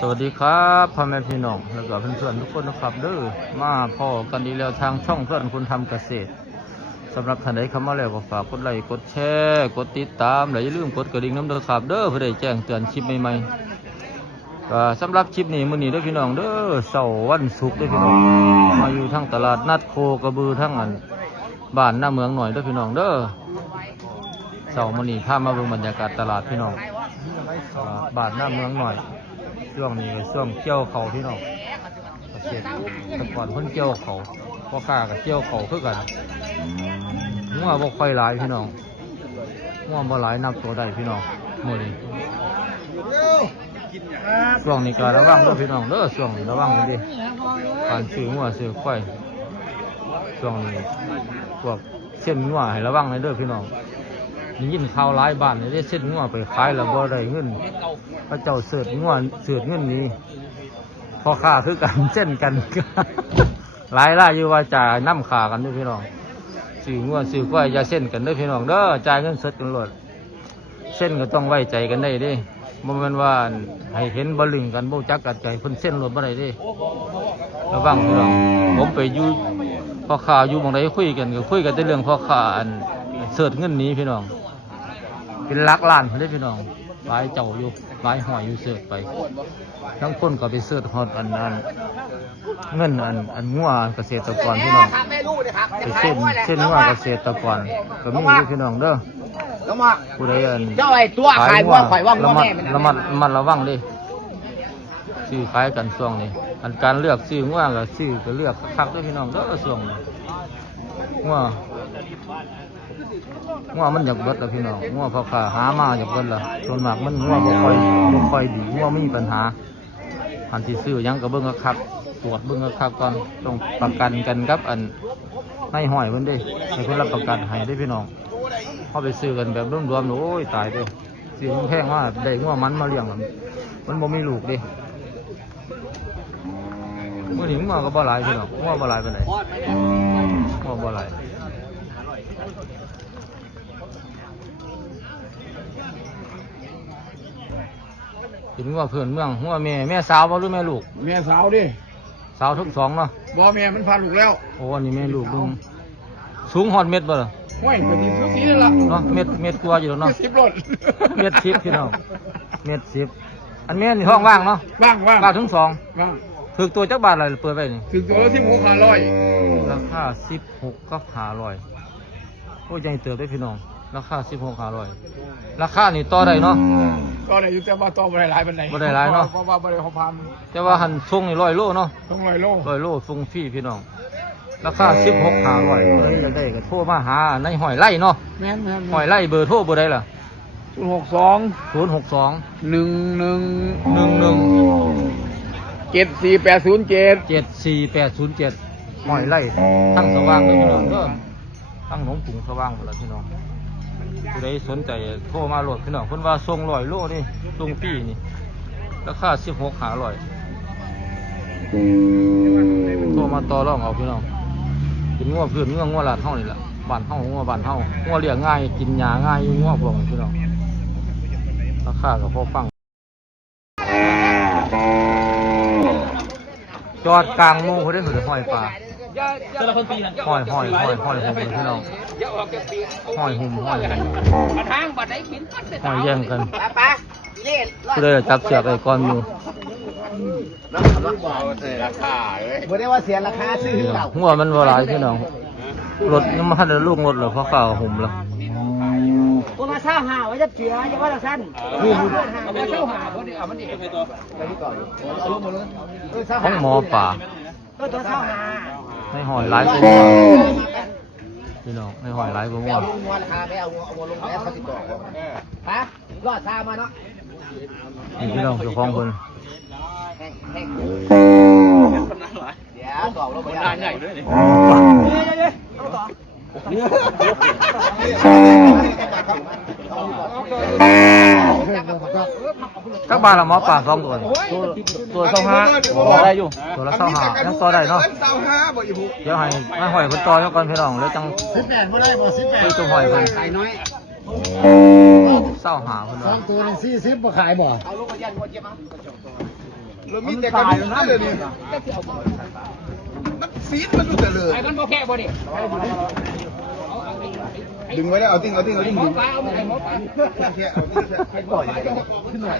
สวัสดีครับพ่อแม่พี่น้องแล้วก็เพื่อนๆทุกคนนะครับเด้อมาพ่อกันดีแล้วทางช่องเพื่อนคุณทำเกษตรสำหรับท่านใดเข้ามาแล้วก็ฝากกดไลค์กดแชร์กดติดตามและอย่าลืมกดกระดิ่งน้ำเด้อครับเด้อเพื่อได้แจ้งเตือนคลิปใหม่ๆก็สำหรับคลิปนี้มื้อนี้เด้อพี่น้องเด้อเสาร์วันศุกร์เด้อพี่น้องมาอยู่ทั้งตลาดนัดโคกระบือทั้งอันบ้านหน้าเมืองหน่อยเด้อพี่น้องเด้อเสาร์มื้อนี้พามาเบิ่งบรรยากาศตลาดพี่น้องบ้านหน้าเมืองหน่อยช่วงนี้ช่วงเกี่ยวเขาพี่น้องเกษตรกรเพิ่นเกี่ยวเขาพ่อค้ากับเกี่ยวเขาคือกันงัวบ่ค่อยหลายพี่น้องงัวบ่หลายนับตัวได้พี่น้องมื้อนี้ช่วงนี้ก็ระวังเด้อพี่น้องเด้อช่วงนี้ระวังดีการซื้องัวซื้อควายช่วงนี้พวกเส้นงัวให้ระวังให้เด้อพี่น้องยินข่าวหลายบ้านได้เส้นงัวไปขายแล้วบ่ได้เงินพระเจ้าเสิร์ชงัวเสิร์ชเงินนี้พอค่าคือกันเส้นกันหลายล่าอยู่ว่าจ่ายน้ำขากันด้วยพี่น้องซื้องัวซื้อควายอย่าเส้นกันด้วยพี่น้องเด้อจ่ายเงินสดกันหมดเส้นก็ต้องไว้ใจกันได้ดิบ่แม่นว่าให้เห็นบ่ลึงกันบ่จักกันใจเพิ่นเส้นรถบ่ได้ดิระวังพี่น้องผมไปอยู่พ่อค้าอยู่หม้องใดคุยกันก็คุยกันแต่เรื่องพ่อค้าอันเสิร์ชเงินนี้พี่น้องเป็นหลักล้านเพิ่นได้พี่น้องหลายเจ้าอยู่หลายหอยอยู่เสิร์ชไปทั้งคนก็ไปเสิร์ชฮอดอันเงินอันงัวเกษตรกรพี่น้องไปเส้นงัวเกษตรกรก็มีพี่น้องเด้อผู้ใดเจ้าไอ้ตัวขายว่าข่อยว่าพ่อแม่ระมัดระวังดิซื้อขายกันช่วงนี้อันการเลือกซื้องัวก็ซื้อก็เลือกคักๆด้วยพี่น้องเด้อช่วงนี้งัวมันอยากเบิดแล้วพี่น้องงัวพ่อค้าหามาอยากเบิดละส่วนมากมันงัวบ่ค่อยดีงัวไม่มีปัญหาอันที่ซื้อยังก็เบิ่งคักตรวจเบิ่งคักก่อนต้องประกันกันครับอันในห้อยเพิ่นเด้ให้เพิ่นรับประกันให้ได้พี่น้องพอไปซื้อกันแบบรวมๆโอ้ยตายเด้ซื้อแพงว่าได้งัวมันมาเลี้ยงมันบ่มีลูกเด้มื้อนี้งัวก็บ่หลายพี่น้องงัวบ่หลายปานใดงัวบ่หลายเห็นว่าเพื่อนเมืองว่าแม่สาวบ่หรือแม่ลูกแม่สาวดิสาวทั้งสองเนาะบ่แม่มันพาลูกแล้วโอ้นี่แม่ลูกลุงสูงฮอดเม็ดบ่ล่ะห้วยก็ดีสุดสีนั่นล่ะเนาะเม็ดกว่าอยู่แล้วเนาะ10 รถเม็ด10พี่น้องเม็ด10อันแม่นี่ท้องว่างเนาะว่างทั้งสองว่างถึกตัวจักบาทอะไรเปิดไว้นี่ถึงตัว16,500ราคา16กับ500โอ้ยใหญ่เติบได้พี่น้องราคา16 500ราคานี่ต่อได้เนาะก็ได้อยู่แต่ว่าต่อบ่ได้หลายปานใดบ่ได้หลายเนาะเพราะว่าบ่ได้ของพามแต่ว่าหันส่งนี่100 โลเนาะต้อง100 โลส่งฟรีพี่น้องราคา16 500บ่ได้อยากได้ก็โทรมาหาในห้อยไร่เนาะแม่นห้อยไร่เบอร์โทรบ่ได้ล่ะ062 74807ห้อยไร่ทั้งสว่างเลยพี่น้องเด้อทั้งหนองกรุงสว่างหมดแล้วพี่น้องผู้ใดสนใจโทรมาโหลดพี่น้องเพิ่นว่าส่ง100 โลนี่ส่งฟรีนี่ราคา16 500โทรมาต่อรองเอาพี่น้องกินงัวพื้นงัวลาดเฮานี่แหละบ้านเฮางัวบ้านเฮางัวเลี้ยงง่ายกินหญ้าง่ายงัวพวกนี้พี่น้องราคาก็พอฟังจอดกลางมุ้งเขาได้เหมือนห้อยปลาห้อยหุ่มพี่น้องห้อยหุ่มห้อยแย่งกันก็เลยจับเสือกไอ้ก้อนอยู่บ่ได้ว่าเสียราคาซื้อเราหัวมันวลายพี่น้องรถยังมาทันลูกรถเหรอเพราะข้าวหุ่มแล้วตัวมาเช่าหาไว้จะเสียจะว่าเราสั้นเอาเช่าหาเอามันอีกไปตัวไปที่ก่อนเอาลูกมาเลยของหมอป่าตัวเช่าหาให้หอยหลายตัวพี่น้องให้หอยหลายตัวเอาลูกราคาไปเอาลงแล้วเขาติดต่อฮะรอดซามาเนาะนี่พี่น้องเจ้าของคนเดี๋ยวบอกเราไปได้ใหญ่ด้วยนี่các bạn là mónป่าxong rồiตัวxong haต่อได้อยู่ตัวละ2 5ยังต่อได้เนาะเดี๋ยวให้หอยคนต่อก่อนพี่น้องแล้วจัง18บ่ได้บ่18คือตัวหอยเพิ่นขายน้อย25เพิ่นว่า2ตัวนึง40บ่ขายบ่เอาลูกมายันบ่เจ็บมั้ง เรามีแต่กระดูกนะเดี๋ยวนี้มันฟีดมันรู้แต่เลย ไอ้มันโอเคบ่ดิ ดึงไว้แล้วเอาติ้งดึง หมอปลาเอาไปหมอปลา แค่เอาติ้งแค่ปล่อยขึ้นหน่อย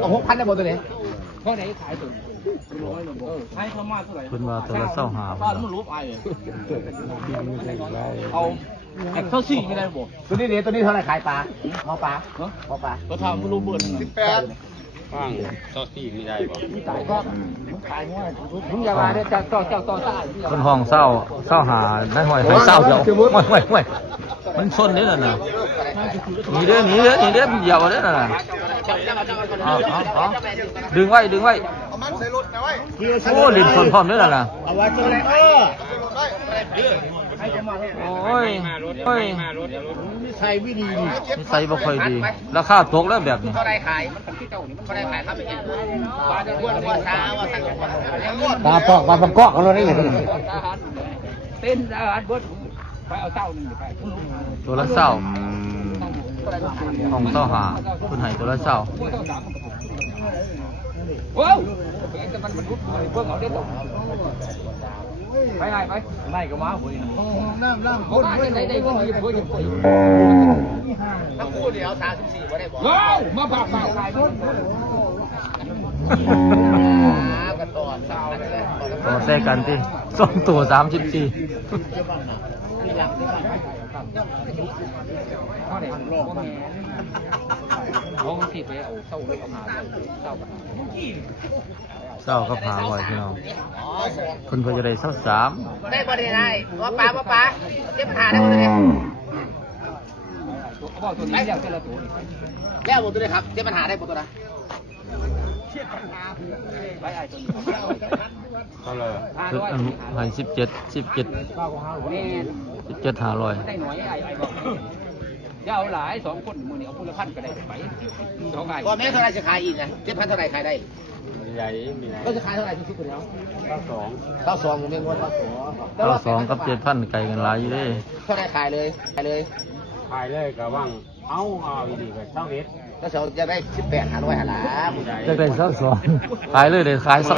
เอา6,000ได้บ่ตัวนี้ เพราะไหนขายตัวขายเขามาเท่าไหร่ เพิ่นว่าตัวละ25 บ้านมันรู้ไปเอาแอบเข้าสี่ไม่ได้บ่ ตัวนี้ตัวนี้เท่าไหร่ขายปลาหมอปลา ก็ทำมันรู้เบื่อ18 ว่างซอสซี่ไม่ได้บ่ ตายก็ขายง่ายมึงอย่ามาเนี่ยจะต่อตาย เพิ่นห้องเศร้าหาได้ห้อยให้เศร้าเดียวห่วยมันชนนี่น่ะนะหนีเด้อเหยียบเด้อน่ะเอาดึงไว้ เอามันใส่รถนะไว้ โอ้ลิ้นชนพร้อมเด้อน่ะ เอาไว้ตัวไหนโอ้ย มารถ ใส่ไม่ดีนี่ นิสัยบ่ค่อยดีราคาตกแล้วแบบนี้ เท่าไรขายมันที่เจ้านี่มันเท่าไรขายครับเป็นไงปลาจะอ้วนว่าช้าว่าสั่ง ปลาปอกปลาปังกอกเขาเลยนี่ เป็นอาหารเบิดไปเอาเต้าหนึ่งไป ตัวละเศร้าของเศร้าหาเพิ่นให้ตัวละเศร้า ว้าวแต่มันรุดเพิ่งเอาได้ตกไปไล่ก็มาบ่นี่น้ำคนได้ก็หยิบเพิ่นถ้าคู่เดียว34บ่ได้บ่ว้าวมาปากขายเพิ่นกันต่อเศร้าเลย ต่อแซ่กันที่2ตัว34 เขาที่ไปเอาเศร้าเลยเอาหาเศร้า เศร้าก็พาไว้พี่น้องเพิ่นเพิ่นจะได้23 ได้บ่ได้ว่าปลาเจ็บขาได้บ่ได้บอกตัวนี้แล้วเจ้าละตัวแล้วบ่ตัวนี้ครับเจ็บปัญหาได้บ่ตัวนะไปไอ้ตัวนี้ ก็เลย เพิ่นให้17 500 ได้หน่อยไอ้บอกอย่าเอาหลาย2คนมื้อนี้เอาคนละพันก็ได้ไป2ไอ้ก็แม่เท่าไหร่จะขายอีกนะ7,000เท่าไหร่ขายได้ ใหญ่มีไหน ก็จะขายเท่าไหร่ทุกๆคนแล้ว 92 92ผมเองว่า92 92กับ 7,000ไกลกันหลายอยู่เด้ เท่าไหร่ขายเลย ขายเลยก็ว่างเอาอีดีก็ช่างเอ็ด ก็เขาจะได้18 500หาล้าน จักได้22ขายเลยเด้ขาย21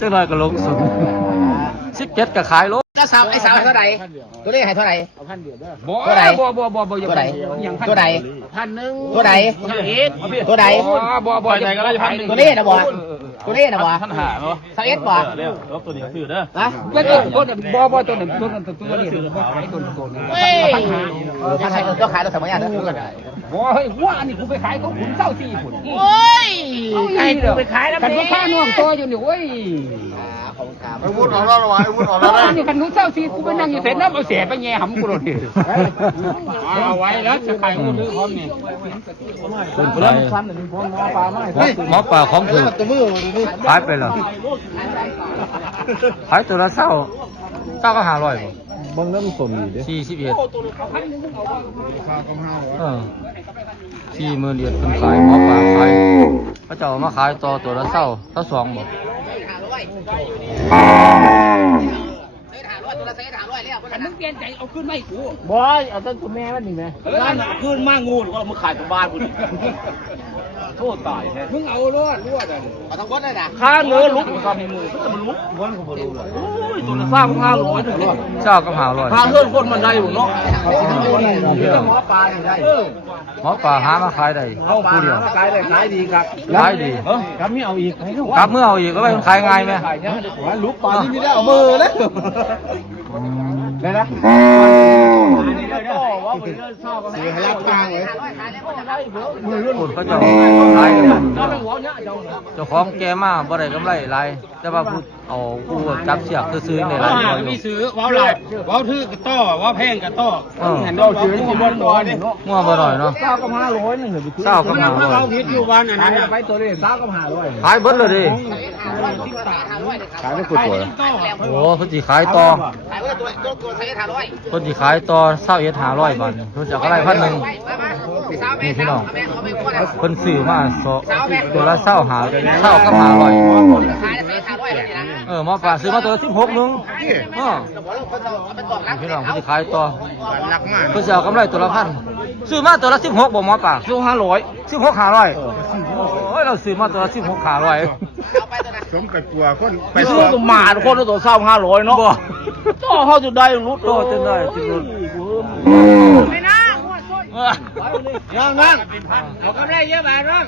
จักหน่อยก็ลงสุด17ก็ขายโล ก็สาวไอ้สาวเท่าไหร่ตัวนี้ให้เท่าไหร่ บ่ ตัวไหน บ่ ตัวไหนตัวไหน 1,000 ตัวไหนตัวไหน บ่ได้ก็ได้1,000 ตัวนี้นะบ่ตัวนี้นะบ่ ท่านหาเนาะ สาวเอสบ่ เร็วลบตัวนี้ซื้อเด้อ ฮะตัวตัวหนึ่งตัวนี้บ่ขายตัวนี้เฮ้ยถ้าใครตัวขายเราสมัยนั้นบ่เฮ้ยว่าอันนี้กูไปขายของขุนเศร้าซี่ขุนโอ้ยไอ้กูไปขายแล้วกันว่าข้าน้องตัวอยู่นี่โอ้ย ไอ้วุ้นของเราละวะไอ้วุ้นของเรา นี่กันขุนเศร้าซี่กูไปนั่งอยู่เสร็จแล้วเอาเสียไปแง่หำกูโดนดิ เอาไว้แล้วจะขายหมดเลยพร้อมนี่ หมอปลาของถือขายไปแล้วขายตัวละเศร้าก็500บ่ บางเรื่องสมอยู่ดิ 4140,000เหรียญเพิ่นขายหมอปลาขายเขาเจ้ามาขายต่อตัวละเศร้า2บ่ มึงเปลี่ยนใจเอาขึ้นไม่กู บอยเอาต้นตัวแม่มันนี่ไหม นั่นขึ้นมางูหรือว่ามึงขายตัวบ้านกูดิโทษตายแท้มึงเอารอดเอาทั้งวัดเลยนะข้าเนื้อลุกมันทำในมือมันจะมันลุกวันของผมรู้เลยโอ้ยตัวละสร้าง500ถึง เจ้าก็500 ข้าเพื่อนคนมันได้อยู่เนาะ หมอปลาอย่างไร หมอปลาหามาขายได้ผู้เดียว ขายเลยขายดีครับ ขายดี ครับไม่เอาอีก ครับเมื่อเอาอีกก็ไปขายง่ายไหม ลุกปลาที่นี่ได้เอามือเลยได้นะสีให้รับทางเลยมือรุ่น คนเขาเจะขายกันเจ้าของแกมาบ่ได้กำไรหลายแต่ว่าผู้เอาผู้จับเสียกซื้อๆในหลายตัวอยู่ มีซื้อว้าวหลายว้าวถือกระต้อว้าวแพงกระต้อ เราซื้อที่บนบ่อนี่ งัวบ่หน่อยเนาะ เศร้ากับ500นึงเหรอ เศร้ากับ500 เราคิดอยู่วันนั้นน่ะ ไปตัวนี้เศร้ากับ500 ขายเบิดเลยดิ ขายไม่คุ้มตัว โอ้เพิ่นสิขายต่อ ขายว่าตัวใช้500 เพิ่นสิขายต่อ21,500บาทเพิ่นจะเอากำไร1,000นี่พี่น้องเพิ่นซื้อมาตัวละ25กับ500 ขาย500เลยนะ หมอปลาซื้อมาตัวละ16นึงพี่น้องเพิ่นสิขายต่อ รักมาก เพิ่นสิเอากำไรตัวละ1,000ซื้อมาตัวละ16บ่หมอปลา16 500โอ้ย เราซื้อมาตัวละ16ขาร้อย สมกับตัวคน ไปซื้อตัวหมาคนละตัว2,500เนาะ บ่ ต่อเขาจะได้รู้ โตจนได้ที่รุด ไม่น่านั่งเอากำไรเยอะบาทนั่ง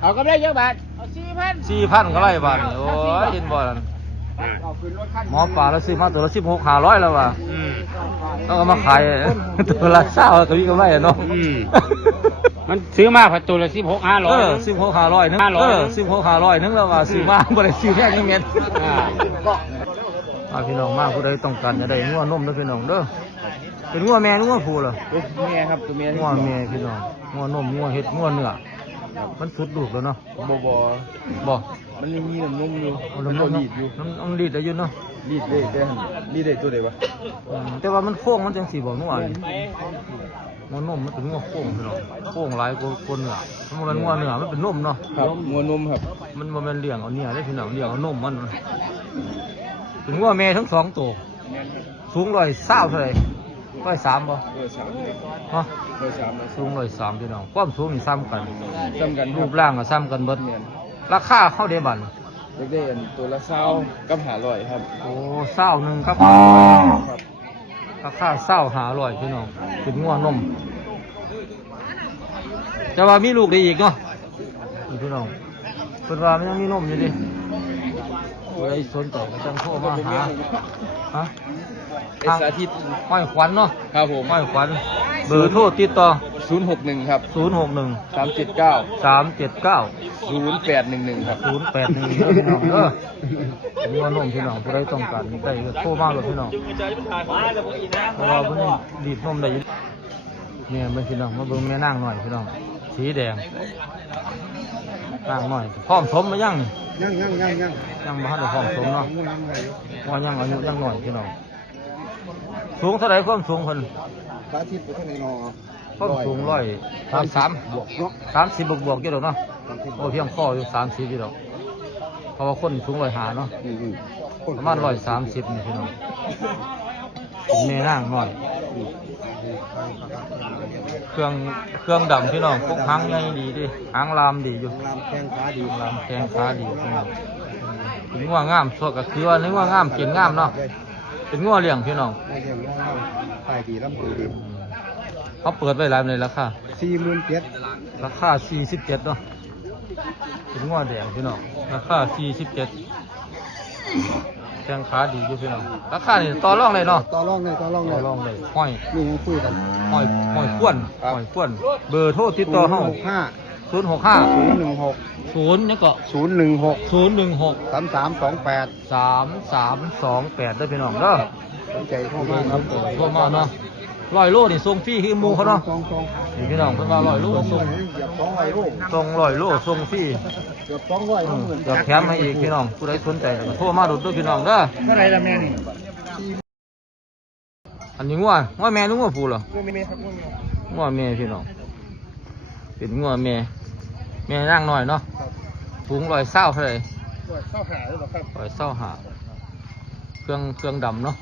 เอากำไรเยอะบาทเอา4,000 4,000ก็ไล่บาทนี่โอ้ยเห็นบ่นั่นหมอปลาเราซื้อมาตัวละ16ขาร้อยแล้วว่ะต้องเอามาขายตัวละ20ก็มีกำไรอ่ะเนาะ มันซื้อมาผัดตัวละ16,500 16 500นึง16 500นึงแล้วว่าซื้อมาบ่ได้ซื้อแพงจังแม่นพี่น้องมาผู้ใดต้องการจะได้งัวนมเด้อพี่น้องเด้อเป็นงัวแม่หรืองัวผู้ล่ะ เมียครับตัวเมีย งัวแม่พี่น้องงัวนมงัวเห็ดงัวเนื้อมันสุดลูกแล้วเนาะ บ่ มัน มีน้ำนมอยู่ น้ำดีดอยู่น้ำดีดได้อยู่เนาะ รีดได้ตัวไหนวะ แต่ว่ามันโค้งมันจังสีบ่นัวงัวนมมันเป็นงัวโค้งพี่น้องโค้งหลายกว่าเนื้อมันเป็นงัวเนื้อมันเป็นนมเนาะ ครับงัวนมครับ มันบ่แม่นเลี้ยงเอาเนื้อได้พี่น้องเลี้ยงเอานมมันเป็นงัวแม่ทั้ง2ตัวสูง120เท่าไหร่103บ่ฮะสูง103พี่น้องความสูงนี่ซ้ำกันรูปร่างก็ซ้ำกันเบิดราคาเท่าเดียวบัด ได้ตัวละ20กับ500ครับ โอ้21ครับราคา500พี่น้องเป็นงัวนมจะว่ามีลูกได้อีกเนาะนี่พี่น้องเพิ่นว่ามันยังมีนมอยู่ดิผู้ใดสนใจก็จังโทรมาหาฮะทาง สาธิต ห้อยขวัญเนาะ ครับผม ห้อยขวัญเบอร์โทรติดต่อ 061ครับ 061 379 379 0811ครับ 081พี่น้องผมว่านมพี่น้องผู้ใดต้องการได้ก็โทรมาเลยพี่น้องเพราะว่าเพิ่นดีดนมได้อยู่เนี่ยเบิ่งพี่น้องมาเบิ่งแม่นางหน่อยพี่น้องสีแดงนางหน่อยพร้อมสมมายังนี่ ยังบ่ทันได้พร้อมสมเนาะว่ายังอายุยังน้อยพี่น้องสูงเท่าไหร่ความสูงเพิ่น สาธิตไปเท่าไหร่นอ ความสูง133 บวกเนาะ 30บวกๆอยู่ดอกเนาะโอ้เพียงพออยู่30อยู่ดอกเพราะว่าคนสูง105เนาะประมาณ130นี่พี่น้องเป็นแม่นางน้อยเครื่องดำพี่น้องพวกหางใหญ่ดีดิหางลามดีอยู่ ลามแข้งขาดี ลามแข้งขาดีพี่น้องเป็นงัวงามสดก็คือว่าในงัวงามเก่งงามเนาะเป็นงัวเลี้ยงพี่น้อง ได้เรียงง่ายใส่ดีลำตัวดี เขาเปิดไว้หลายในราคา 47,000 ราคา47เนาะเป็นงัวแดงพี่น้องราคา47แข้งขาดีอยู่พี่น้องราคานี่ต่อรองเลยเนาะ ต่อรองเลย ห้อย นี่ยังคุยกัน ป้วนเบอร์โทรติดต่อเฮา065 0นี่ก็ 016 3328 3328ได้พี่น้องเด้อ สนใจเข้ามาครับ โทรมาเนาะ100โลนี่ส่งฟรีคือหมู่เขาเนาะ สอง นี่พี่น้องเพิ่นว่า100โลส่ง เหยียบ200ลูก ส่ง100โลส่งฟรี เกือบ200ลูก เดี๋ยวแถมให้อีกพี่น้องผู้ใดสนใจก็โทรมาดูด้วยพี่น้องเด้อ เท่าไหร่ละแม่นี่ อันนี้งัวแม่หรืองัวผู้เหรอ ไม่ครับ งัวแม่พี่น้องเป็นงัวแม่นางน้อยเนาะสูง120เท่าไหร่ เข้าหาหรือเปล่าครับ 125เครื่องดำเนาะ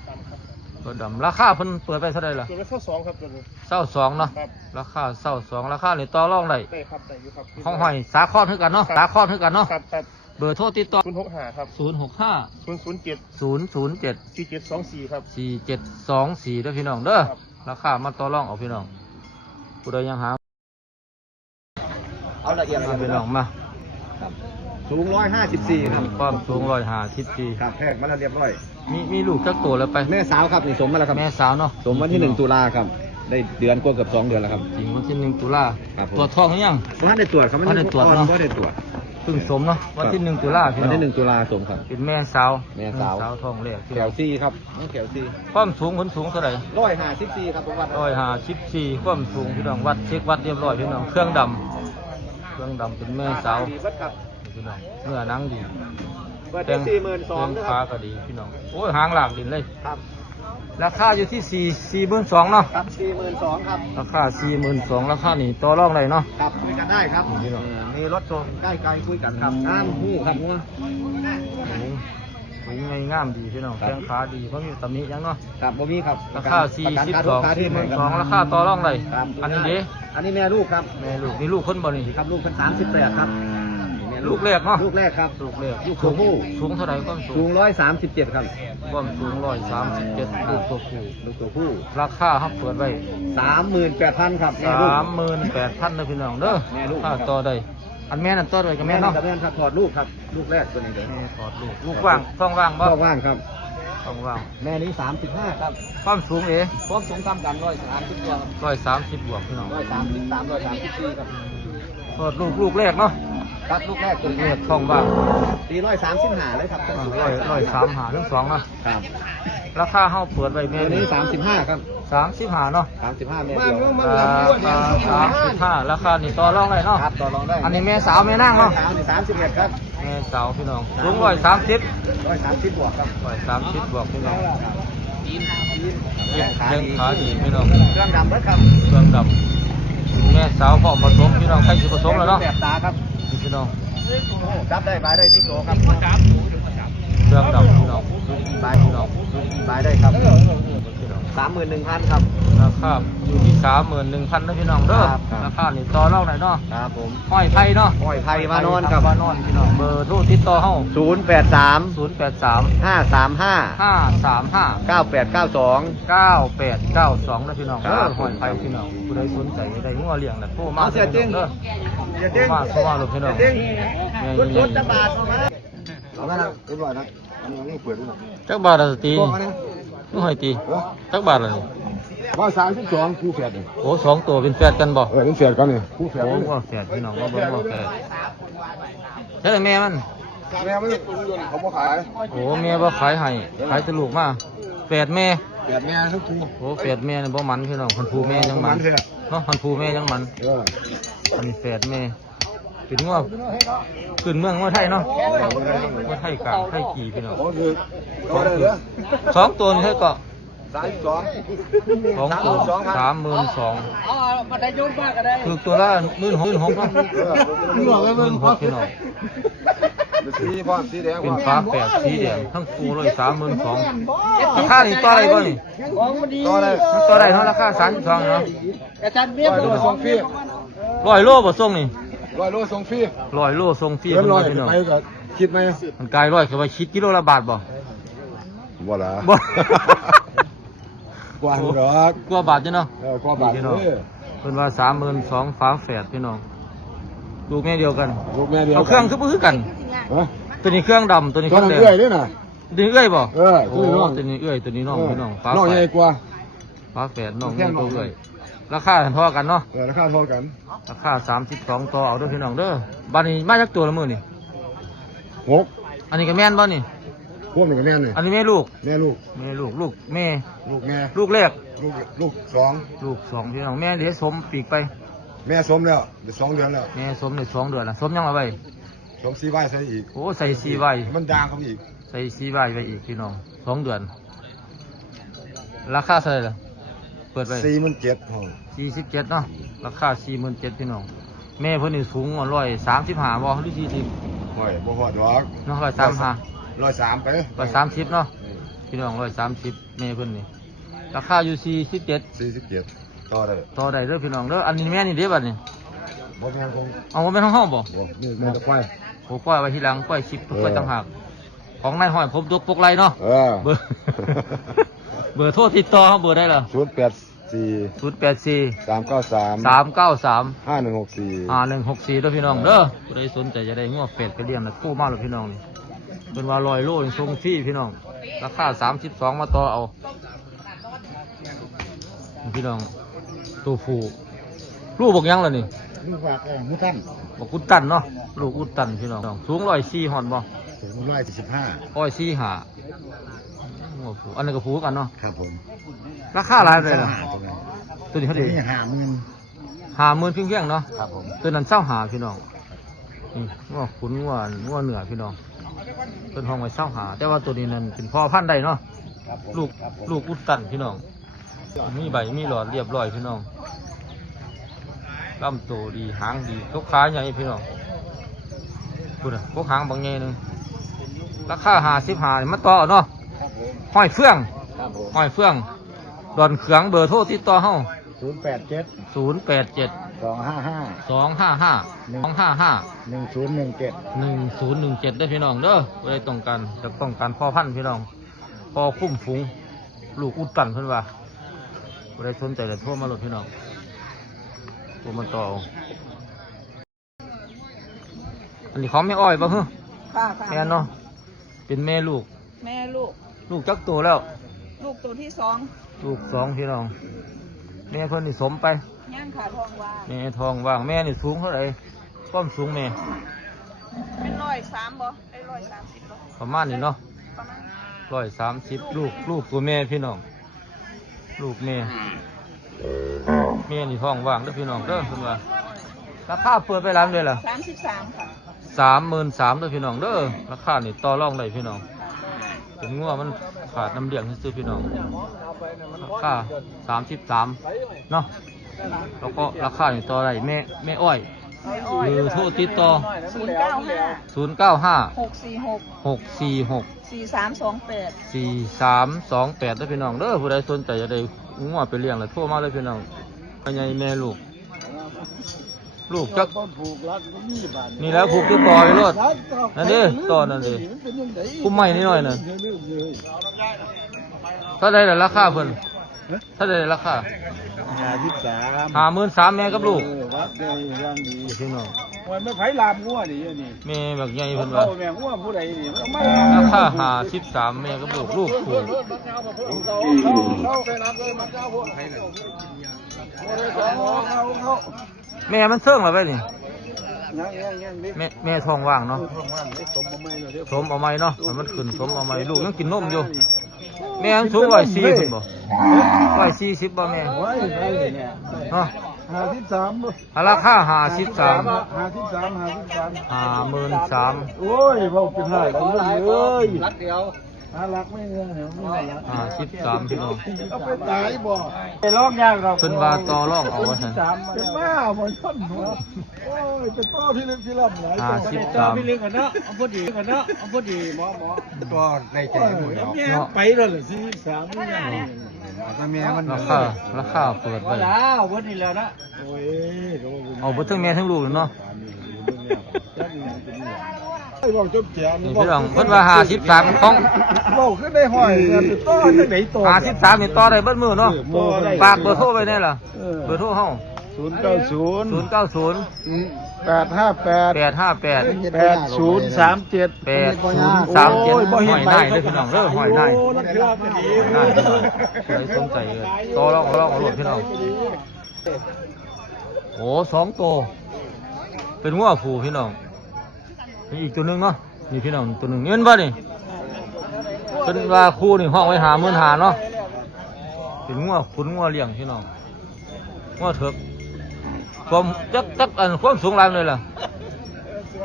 ตัวดำราคาเพิ่นเปิดไปเท่าไหร่ล่ะ ตัวละ22ครับตัวนี้ 22เนาะราคา22ราคานี่ต่อรองได้ ได้ครับได้อยู่ครับ ของห้อยสาครคือกันเนาะสาครคือกันเนาะ ครับ เบอร์โทรติดต่อ 065ครับ 065 007 007 4724ครับ 4724เด้อพี่น้องเด้อราคามาต่อรองเอาพี่น้องผู้ใดยังหา เอาละเอียด พี่น้องมา สูง154ครับ ความสูง154 ครับแพงมาแล้วเรียบร้อย มีลูกจักตัวแล้วไป แม่สาวครับนี่สมมาแล้วครับ แม่สาวเนาะ สมวันที่1ตุลาครับได้เดือนกว่าเกือบ2เดือนแล้วครับ จริงวันที่1ตุลา ครับผม ตรวจท้องหรือยัง เพราะท่านได้ตรวจครับ ท่านได้ตรวจเนอะ ก็ได้ตรวจ เพิ่งสมเนาะวันที่1ตุลาพี่ วัน น้อง ที่1ตุลาสมครับ เป็นแม่สาว แม่สาว ท้องแรก แถวซี่ครับน้องแถวซี่ ความสูงเพิ่นสูงเท่าไหร่ 154ครับผมวัด 154ความสูงพี่น้องวัดเช็ควัดเรียบร้อยพี่น้องเครื่องดำเป็นแม่สาว ดีวัดครับ พี่น้องเนื้อหนังดี เปิด แข้ ที่ ง 42,000นะค ขา รับ ก็ดีพี่น้องโอ้ยหางหลากดินเลย ครับ ราคาอยู่ที่42,000เนาะ ครับ42,000ครับ ราคา42,000ราคานี่ต่อรองได้เนาะ ครับคุยกันได้ครับ นี่พี่น้อง มีรถส่งใกล้ไกลคุยกันครับงานหู้ครับ สูงงามดีพี่น้องแข้งขาดีเพราะมีตำหนิยังเนาะ ครับบ่มีครับ ราคา42,000ราคาต่อรองได้ ครับ อันนี้เด้ อันนี้แม่ลูกครับ แม่ลูกนี่ลูกคนบ่นี่ ครับลูกเป็น38ครับ ลูกแรกเนาะ ลูกแรกครับ ลูกแรก ลูกตัวผู้ สูงเท่าไหร่ความสู สู ง ง137ครับ ความสูง137ลูกตัวผู้ ลูกตัวผู้ ราคาครับเปิดไว้ 38,000ครับแม่ลูก 38,000นะพี่น้องเด้อ แม่ลูก ถ้าต่อได้อันแม่นั่นต่อได้กับแม่เนาะ แม่ครับถอดลูกครับลูกแรกตัวนี้เดี๋ยว แม่ถอดลูกลูกว่างท้องว่างบ่ ก็ว่างครับ ท้องว่าง แม่นี้35ครับ ความสูงเอ๋ ความสูงซ้ำกัน130ตัว 130บวกพี่น้อง 133 134ครับ ถอดลูกแรกเนาะ ครับลูกแรกตัว ลูก นี้ แรกท้องว่าง 435เลยครับ 135ทั้งสองเนาะ ครับ ราคาเฮาเปิดไว้แม่ ตัว นี่ นี้35ครับ 35เนาะ 35แม่เดียว ราคานี่ต่อรองได้เนาะ ครับต่อรองได้ อันนี้แม่สาวแม่นางเนาะ สาวนี่31ครับ แม่สาวพี่น้องสูง130 130บวกครับ 130บวกพี่น้อง แข้งขา เลี้ยง ดี ขาดีพี่น้อง เครื่องดำเบิดครับ เครื่องดำแม่สาวพ่อผสมพี่น้องใครสิผสมแล้วเนาะ แบบตาครับ นี่พี่น้อง จับได้บายได้ที่โตครับ เครื่องดำพี่น้องบายพี่น้อง บายได้ครับ พี่น้อง 31,000ครับ ราคาอยู่ที่31,000นะพี่น้องเด้อ ครับ ราคานี่ต่อรองได้เนาะ ครับผม ห้อยไผ่เนาะ ห้อยไผ่มานอนครับ มานอนพี่น้องเบอร์โทรติดต่อเฮา 083 083 535 535 9892 9892นะพี่น้อง ครับ ห้อยไผ่พี่น้องผู้ใดสนใจได้งัวเลี้ยงน่ะโทรมา เอาเสียจริง เด้อ อย่า โทร ดิ้ง มาเลยพี่น้อง ดิ้ง แม่ คุณ ใหญ่ จะบาทออกมาเอามานะเรียบร้อยนะอันนี้เปิดด้วย จักบาทละตี บอกมาเนี่ย นี่ห้อยตีจักบาทละนี่ 132คู่แฝดเนี่ย โอ้สองตัวเป็นแฝดกันบ่ เป็นแฝดกันเนี่ยคู่แฝด โอ้ว่าแฝดพี่น้องว่าเบิ่งว่าแฝดใช่ไหมแม่มัน แม่ไม่เขาบ่ขาย โอ้แม่บ่ขายให้ขายแตลูกมาแฝดแม่ แฝดแม่ทั้งคู่ โอ้แฝดแม่นี่บ่มันพี่น้องคันผูแม่ยังมัน บ่มันเถอะ เนาะคันผูแม่ยังมัน อันนี้แฝดแม่เป็นงัวขึ้นเมืองงัวไทยเนาะงัวไทยกลางไทยกี่พี่น้อง ก็คือก็ได้เหรอ สองตัวนี่เท่าก็ 32 สองตัว32,000 เอามาได้ยุ่งมากก็ได้ คือตัวละ16,000เนาะ16,000พี่น้อง สีพร้อมสีแดง เป็นฟ้าแปดสีแดงทั้งคู่เลย32,000ราคานี่ต่ออะไรบ่นี่ ของมันดี ก็ได้ มันต่ออะไรเนาะราคา32เนาะ อาจารย์เบี้ย 100 โลส่งฟรี 100 โลบ่ส่งนี่ 100 โลส่งฟรี 100 โลส่งฟรี เกิน เพิ่น ร้อ ว่าย พี่น้อง ไปก็คิดไหม มันกลาย100คือว่าคิดกิโลละบาทบ่ บ่ล่ะ บ่ กว่าดอก กว่าบาทจ้ะเนาะ กว่าบาท พี่น้อง เด้อ เพิ่นว่า32,000ฟ้าแฝดพี่น้องลูกแม่เดียวกัน ลูกแม่เดียว เอาเครื่องคือบ่คือกัน ฮะ ตัวนี้เครื่องดำตัวนี้เค ก็ รื่อง นั่น แดง เอื้อยด้วยน่ะ ตัวนี้เอื้อยบ่ ตัวนี้น้อง ตัวนี้เอื้อยตัวนี้น้องพี่น้องฟ้า น้อง แฝ ใหญ่ ด กว่า ฟ้าแฝดน้อง แค่ นี่ น้ ตั อ ว ง เอื้อยราคาเท่ากันเนาะ ราคาเท่ากัน ราคา32ต่อเอาเด้อพี่น้องเด้อบัดนี้มาจากตัวละมื้อนี่ 6 อันนี้ก็แม่นบ่นี่ พวกนี้ก็แม่นนี่ อันนี้แม่ลูก แม่ลูก แม่ลูกลูกแม่ ลูกแม่ ลูกแรก ลูกสอง ลูกสองพี่น้องแม่เดี๋ยวสมปีกไป แม่สมแล้วเดี๋ยว2 เดือนแล้ว แม่สมได้2 เดือนละสมยังละไว้ สม4 ใบใส่อีก โอ้ใส่ซีไว้ มันด่างเขาอีก ใส่ซีไว้ไว้อีกพี่น้อง2 เดือน ราคาเท่าไหร่ล่ะเปิดไว้ 47,000ห้อง 47เนาะราคา47,000พี่น้องแม่เพิ่นนี่สูง135บ่หรือ40 ห้อยบ่ฮอดดอก เนาะ135 103ไป 130เนาะพี่น้อง130แม่เพิ่นนี่ราคาอยู่47 47ต่อได้ ต่อได้เด้อพี่น้องเด้ออันนี้แม่นี่เด้อบัดนี้ บ่แม่นคง เอาบ่แม่นของเฮาบ่ บ่นี่แม่ตะไคร้ โอ้ปล่อยไว้ทีหลังปล่อยชิปปล่อยต่างหากของนายห้อยผมยกปกไรเนาะ เออ เบอร์ เบอร์โทรติดต่อเขาเบอร์ได้เหรอ 084 084 393 393 5164 5164ด้วยพี่น้องเด้อผู้ใดสนใจจะได้งัวเป็ดกระเลียงนะคู่มากเลยพี่น้องนี่เป็นว่า100 โลทรงฟรีพี่น้องราคา32มาต่อเอานี่พี่น้องตัวฟูลูกบอกยังล่ะนี่ ลูกฝากมือท่าน บอกอุดตันเนาะลูกอุดตันพี่น้องสูง104หอนบ่ ถึง145 145งัวผูอันนี้ก็ผูกันเนาะ ครับผม ราคาอะไรเลยล่ะตัวนี้เขาดี นี่50,000 50,000เพียงๆเนาะ ครับผม ตัวนั้น25พี่น้องนี่งัวขุนงัวเหนือพี่น้องเป็นห้องไว้25แต่ว่าตัวนี้นั่นเป็นพ่อพันธุ์ใดเนาะ ครับผม ลูกอุดตันพี่น้องมีใบมีหลอดเรียบร้อยพี่น้องลำตัวดีหางดีกขาใหญ่พี่น้องพูดนะพวกหางบางใหญ่หนึงราคา55มาต่อเนาะห้อยเฟื่อง ครับผม ห้อยเฟื่องดอนเขืองเบอร์โทรติดต่อเฮา 087 087 255 255 255 1017 1017ได้อพี่น้องเด้อบ่ได้ต้องการจะต้องการพ่อพันธุ์พี่น้องพ่อคุ้มฝูงลูกอุดตันเพิ่นว่าบ่ได้สนใจเลยโทรมาโลดพี่น้องโทรมาต่อเอาอันนี้เขาไม่อ้อยป่ะเฮ้อ ค่ะค่ะ แม่นเนาะเป็นแม่ลูก แม่ลูก ลูกจักตัวแล้ว ลูกตัวที่สอง ลูก2พี่น้องแม่เพิ่นนี่สมไป ย่างขาทองว่า แม่ทองว่างแม่นี่สูงเท่าไหร่ความสูงแม่ เป็น103บ่ได้130บ่ ประมาณนี้เนาะ ประมาณ 130ลูกตัวแม่พี่น้องลูกแม่นี่ทองว่างเด้อพี่น้องเด้อเพิ่นว่าราคาเปิดไปร้านเลยล่ะ 33ค่ะ 33,000เด้อพี่น้องเด้อราคานี่ต่อรองได้พี่น้องเป็นงัวมันขาดน้ำเลี้ยงซื่อๆพี่น้องราคา33เนาะแล้วก็ราคานี่ต่อได้แม่อ้อย แม่อ้อย หรือโทรติดต่อ 095 095 646 646 4328 4328ได้อพี่น้องเด้อผู้ใดสนใจจะได้งัวไปเลี้ยงแล้วโทรมาเลยพี่น้องแม่ใหญ่แม่ลูกจักนี่แล้วผูกที่ต่อไปรถนั่นดิต่อนั่นดิคุ้มใหม่นิดหน่อยน่ะถ้าได้ราคาเพิ่นถ้าได้ราคา 53,000แม่กับลูก วัดได้ร่างดี พี่น้อง มันไม่ไผลามงัวนี่นี่ แม่แบบใหญ่เพิ่นว่า แม่งัวผู้ใดนี่ไม่ ราคา53แม่กับลูกผูก เข้าไปนับเลยมันเจ้าพวกเขา แม่มันเสื่องแล้วไปนี่ ยังดิ แม่ท้องว่างเนาะ สมมาไม่เลย สมเอาไหมเนาะให้มันขึ้นสมเอาไหมลูกยังกินนมอยู่แม่มันสูง140พุ่นบ่140บ่แม่ ไว้เนี่ย เนาะ 53 ราคา53 53 โอ้ยพวกเป็นให้กันเลยรักเดียวรักไม่เงินเหรอไม่รัก 53พี่น้อง เอาไปตายบ่ไปร้องยากเรา เพิ่นว่าต่อรองเอาว่าซั่น เป็นบ้าหมดท่อนหัวโอ้ยเป็นต้อพี่ลึกพี่ล่ำหลาย 53 พี่ลึกกันเนาะเอาพอดีกันเนาะเอาพอดีหมอก็ในใจหมดแล้ว เนาะ ไปแล้วเหรอ43นี่ไงแต่แม่มัน ราคาเปิดไว้ แล้ววันนี้แล้วนะโอ้ย เอาเบิดทั้งแม่ทั้งลูกเลยเนาะ ไอ้บอกจบแจม นี่พี่น้องเพิ่นว่า53ของ บอกขึ้นได้ห้อยเป็นต้อจังไหนตัว 53นี่ต่อได้เบิดมื้อเนาะฝากเบอร์โทรไว้แน่ล่ะเบอร์โทรเฮา 090 090 858 858 8037 8037หอยนายเด้อพี่น้องเด้อหอยนาย นั่นคือว่าเป็นดี หอยนายพี่น้องใครสนใจเลยต่อรองเอารถพี่น้องโอ้2ตัวเป็นงัวผู้พี่น้องมีอีกตัวหนึงเนาะนี่พี่น้องตัวหนึงเงินบ่นี่เป็นว่าคู่นี่ห้องไว้50,000เนาะเป็นงัวขุนงัวเลี้ยงพี่น้องงัวเถิกความจักอันความสูงหลายเลยล่ะ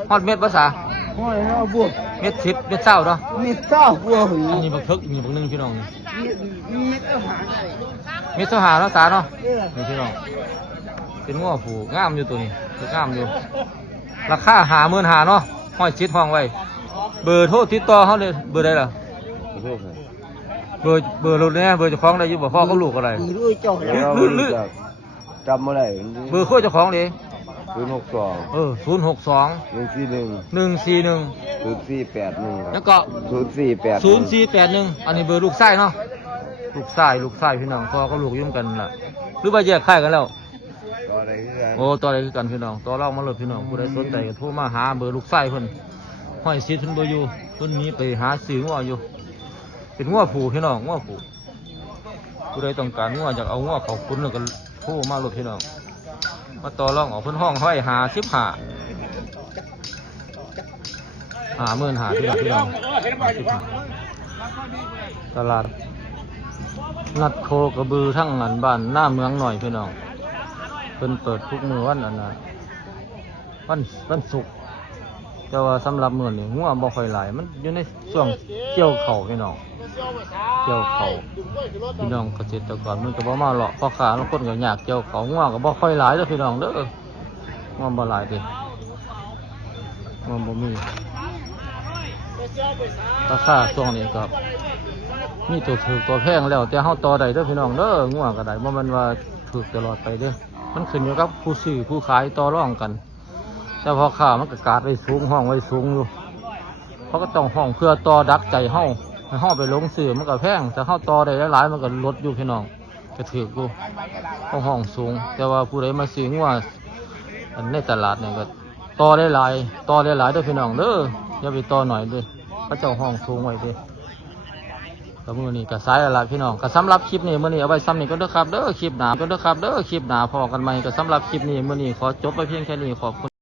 ฮอดเม็ดภาษา ห้อยเอาบวก เม็ด10เม็ด20เนาะ มีเจ้าบัวหือ อันนี้บักเถิกนี่บักหนึงพี่น้อง มีเม็ดอาหาร เม็ด25เนาะสาเนาะนี่พี่น้องเป็นงัวผู้งามอยู่ตัวนี้งามอยู่ราคา50,000เนาะห้อยชิดห้องไว้เบอร์โทรติดต่อเฮาเลยเบอร์ใดล่ะเบอร์รถเนี่ยเบอร์เจ้าของได้อยู่บ่พ่อกับลูกอะไร ด้วยเจ้า ลือ จำอะไร เบอร์โคเจ้าของดิ 062 062 141 141 0481 แล้วก็ 0481อันนี้เบอร์ลูกไส้เนาะลูกไส้พี่น้องพ่อกับลูกยุ่งกันล่ะหรือว่าแยกค่ายกันแล้ว ต่ออะไรคือกัน โอ้ต่ออะไรคือกันพี่น้องต่อเล่ามาเลยพี่น้องผู้ใดสนใจก็โทรมาหาเบอร์ลูกไส้เพิ่นห้อยซีเพิ่นบ่อยู่เพิ่นหนี้ไปหาซื้องัวอยู่เป็นงัวผูพี่น้องงัวผูผู้ใดต้องการงัวอยากเอางัวเขาคุ้นแล้วก็โทรมาเลยพี่น้องมาต่อรองเอาเพิ่นห้องห้อย55พี่น้องตลาดนัดโคกระบือทั้งอันบ้านหน้าเมืองหน่อยพี่น้องเพิ่นเปิดทุกมื้อวันอันน่ะวันศุกร์แต่ว่าสำหรับมื้อนี้งัวบ่ค่อยหลายมันอยู่ในช่วงเกี่ยวข้าวพี่น้องเกี่ยวข้าวพี่น้องเกษตรกรมันก็บ่มาเลาะพ่อค้าบางคนก็อยากเกี่ยวข้าวงัวก็บ่ค่อยหลายเด้อพี่น้องเด้องัวบ่หลายเด้งัวบ่มีราคาช่วงนี้ก็มีตัวถูกตัวแพงแล้วแต่เฮาต่อได้เด้อพี่น้องเด้องัวก็ได้บ่แม่นว่า ถูกตลอดไปเด้อมันขึ้นอยู่กับผู้ซื้อผู้ขายต่อรองกัน แต่พอข่ามันก็กาดไว้สูงห้องไว้สูงอยู่เขาก็ต้องห้องเพื่อต่อดักใจเฮาให้เฮาไปลงซื้อมันก็แพงแต่เฮาต่อได้หลายๆมันก็ลดอยู่พี่น้องก็ถืออยู่ห้องสูงแต่ว่าผู้ใดมาซื้องัวอันในตลาดเนี่ยก็ต่อได้หลายต่อได้หลายเด้อพี่น้องเด้ออย่าไปต่อหน่อยเด้อเขาเจ้าห้องสูงไว้เด้อก็มื้อนี้ก็สายแล้วล่ะพี่น้องก็สำหรับคลิปนี้มื้อนี้เอาไว้ซ้ำนี้ก็เด้อครับเด้อคลิปหน้าก็เด้อครับเด้อคลิปหน้าพอกันใหม่ก็สำหรับคลิปนี้มื้อนี้ขอจบไปเพียงแค่นี้ขอบคุณ